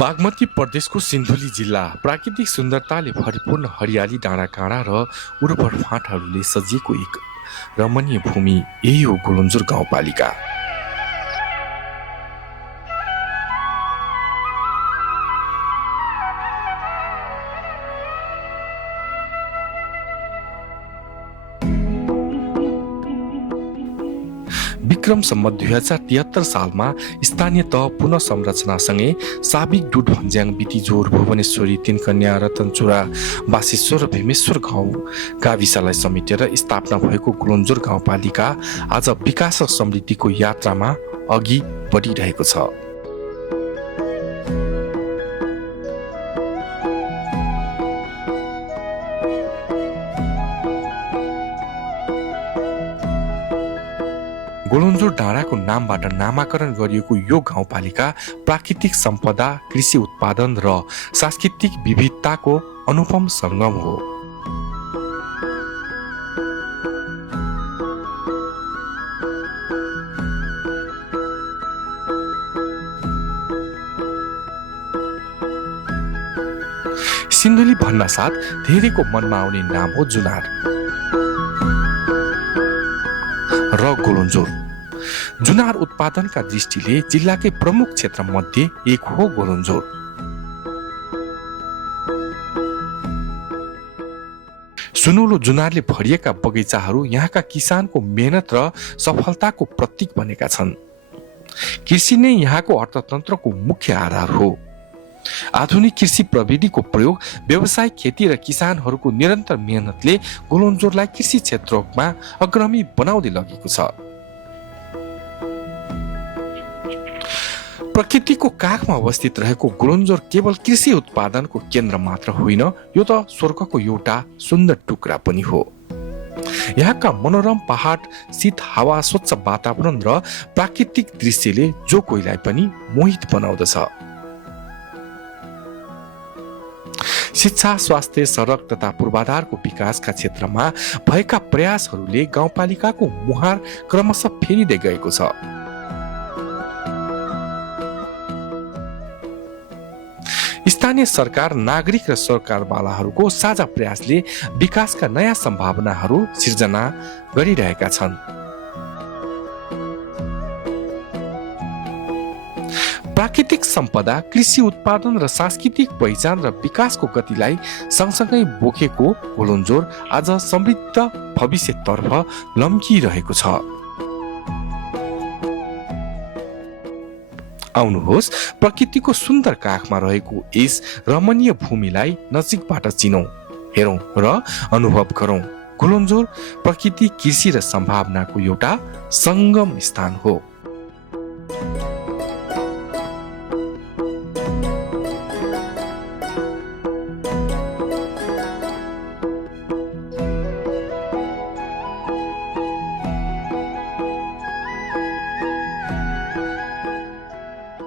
बागमती प्रदेशको सिन्धुली जिल्ला प्राकृतिक सुन्दरताले भरिपूर्ण हरियाली डाँडाकाँडा र उर्वर फाँटहरूले सजिएको एक रमणीय भूमि यही हो गोलन्जोर गाउँपालिका। विक्रम सम्मत 2073 सालमा स्थानीय तह पुनः संरचनासँगै साबिक डुड भन्ज्याङ बितिजोर भुवनेश्वरी तीनकन्या रतनचुरा बासेश्वर र भीमेश्वर गाउँ गाविसलाई समेटेर स्थापना भएको गोलन्जोर गाउँपालिका आज विकास र समृद्धिको यात्रामा अघि बढिरहेको छ। गोलन्जोर डाँडाको नामबाट नामाकरण गरिएको यो गाउँपालिका प्राकृतिक सम्पदा, कृषि उत्पादन र सांस्कृतिक विविधताको अनुपम सङ्गम हो। सिन्धुली भन्नासाथ धेरैको मनमा आउने नाम हो जुनार र गोलन्जोर। जुनार उत्पादनका दृष्टिले जिल्लाकै प्रमुख क्षेत्र मध्ये एक हो गोलन्जोर। सुनौलो जुनारले भरिएका बगैँचाहरू यहाँका किसानको मेहनत र सफलताको प्रतीक बनेका छन्। कृषि नै यहाँको अर्थतन्त्रको मुख्य आधार हो। आधुनिक कृषि प्रविधिको प्रयोग, व्यावसायिक खेती र किसानहरूको निरन्तर मेहनतले गोलन्जोरलाई कृषि क्षेत्रमा अग्रणी बनाउँदै लगेको छ। प्रकृतिको काखमा अवस्थित रहेको गोलन्जोर केवल कृषि उत्पादनको केन्द्र मात्र होइन, यो त स्वर्गको एउटा सुन्दर टुक्रा पनि हो। यहाँका मनोरम पहाड, शीत हावा, स्वच्छ वातावरण र प्राकृतिक दृश्यले जो कोहीलाई पनि मोहित बनाउँदछ। शिक्षा, स्वास्थ्य, सडक तथा पूर्वाधारको विकासका क्षेत्रमा भएका प्रयासहरूले गाउँपालिकाको मुहार क्रमशः फेरिँदै गएको छ। स्थानीय सरकार, नागरिक र सरकारवालाहरूको साझा प्रयासले विकासका नयाँ सम्भावनाहरू सिर्जना गरिरहेका छन्। प्राकृतिक सम्पदा, कृषि उत्पादन र सांस्कृतिक पहिचान र विकासको गतिलाई सँगसँगै बोकेको गोलन्जोर आज समृद्ध भविष्यतर्फ लम्किरहेको छ। आउनुहोस्, प्रकृतिको सुन्दर काखमा रहेको यस रमणीय भूमिलाई नजिकबाट चिनौं, हेरौं र अनुभव गरौं। गोलन्जोर प्रकृति, कृषि र सम्भावनाको एउटा सङ्गम स्थान हो।